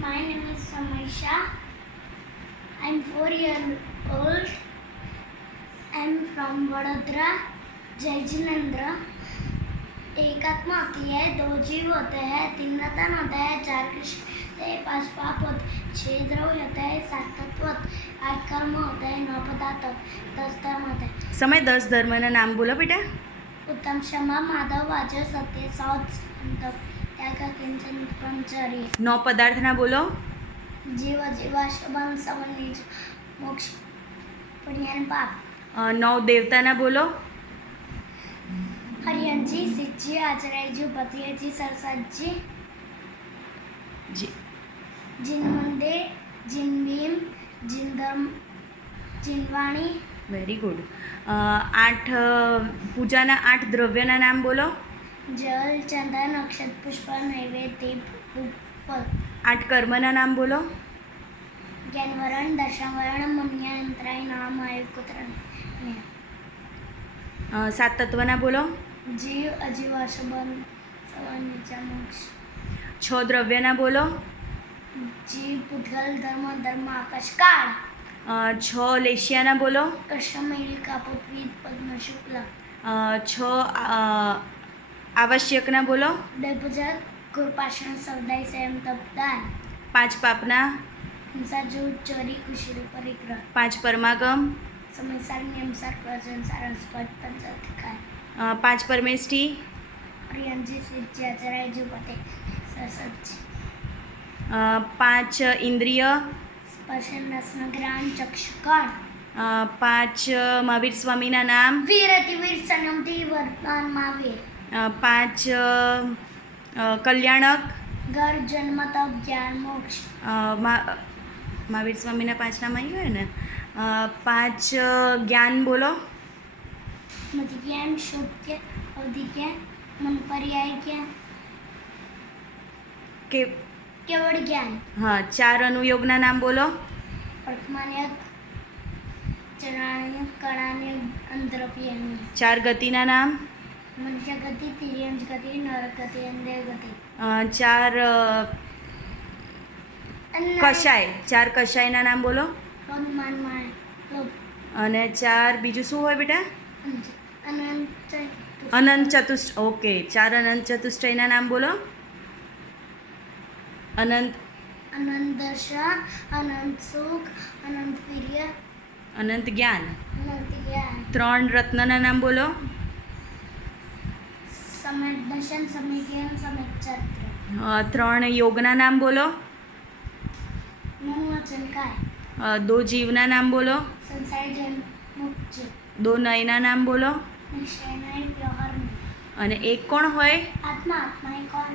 My name is Samisha. I'm 4 years old. I'm from Vadodara. जय जिनेंद्र। एक आत्मा होती है, दो जीव होते हैं, तीन रतन होते हैं, चार कृष्ण होते हैं, पांच पाप होते हैं, 6 द्रव्य होते हैं, 7 तत्व होते हैं, 8 कर्म होते हैं, 9 पदार्थ होते हैं, 10 धर्म होते हैं। समय 10 धर्मना नाम बोलो बेटा। उत्तम, क्षमा, माधव, वाचक, सत्य, सौच, संतप, त्याग, किंचन, ब्रह्मचर्य। 9 पदार्थना बोलो। जीव, जीवा, शबन, सवन, नीच, मोक्ष, पुण्य और पाप। 9 देवताना बोलो। हरियनजी, सिद्धजी, आचार्यजी, पतियजी, सरस्वती जी जिनमंदे, जिनभीम, जिनधर्म, जिनवाणी। Very good. 8 पूजाना 8 द्रव्यना नाम बोलो। जल, चंदन, अक्षत, पुष्प, नैवेद्य, दीप, धूप, फल। 8 कर्मना नाम बोलो। ज्ञानवरण, दर्शनवरण, मुनियंत्राय, नाम, आयु, कुत्र। 7 तत्वना बोलो। जीव, अजीव, शबन, सवन, नीचा, मोक्ष। 6 द्रव्यना बोलो। जीव, पुद्गल, धर्म, धर्म, आकाश, काल। 6 लेशियाना बोलो। कृष्णमयी, कापोत, वीत, पद्म, शुक्ल। 6 आवश्यकना बोलो। पूजा, गुरपाषण, सवदाई, संयम, तप, दान। 5 पापना। हिंसा, झूठ, चोरी, कुशील, परिग्रह। 5 परमागम। समयसार, नियमसार, प्रजनसार, स्पट, पंचाधिकार। 5 परमेष्ठी। प्रियंजी, सिद्धजी, आचार्यजी, पते, सरस्वती। 5 इंद्रिय। स्पर्शन, रसन, ग्राण, चक्षु, कान। 5 महावीर स्वामीना नाम। वीरति, वीर, संयमति, वर्तमान, महावीर। 5 कल्याणक। घर, जन्म, तप, ज्ञान, मोक्ष। महावीर स्वामीना 5 नाम આવી ગયો ને। 5 જ્ઞાન બોલો। मति ज्ञान, शोध्य, अवधि ज्ञान, मन पर्याय ज्ञान, કે केवल ज्ञान। 4 अनुयोगना नाम बोलो। वर्तमान योग, चरणायुग, कणायुग, अंतरप्रियन। 4 गतिना नाम। मनुष्य गति, तिर्यंश गति, नरक गति, अंधेर गति। 4 કશાય। 4 કશાયના નામ બોલો। હનુમાન, માય, લોભ। અને 4 બીજું શું હોય બેટા? अनंत, અનંત ચતુષ્ટ। ઓકે, 4 અનંત ચતુષ્ટયના નામ બોલો। અનંત अनंत दशा, अनंत सुख, अनंत वीर्य, અનંત જ્ઞાન। अनंत ज्ञान। 3 રત્નના નામ બોલો। समय दर्शन, समय ज्ञान, समय चक्र। 3 યોગના નામ બોલો। मनोवचन काय। 2 જીવના નામ બોલો। संसार, जन्म, मुक्त। 2 નયના નામ બોલો। निश्चय नहीं, व्यवहार नहीं। અને 1 કોણ હોય? आत्मा, आत्मा एक और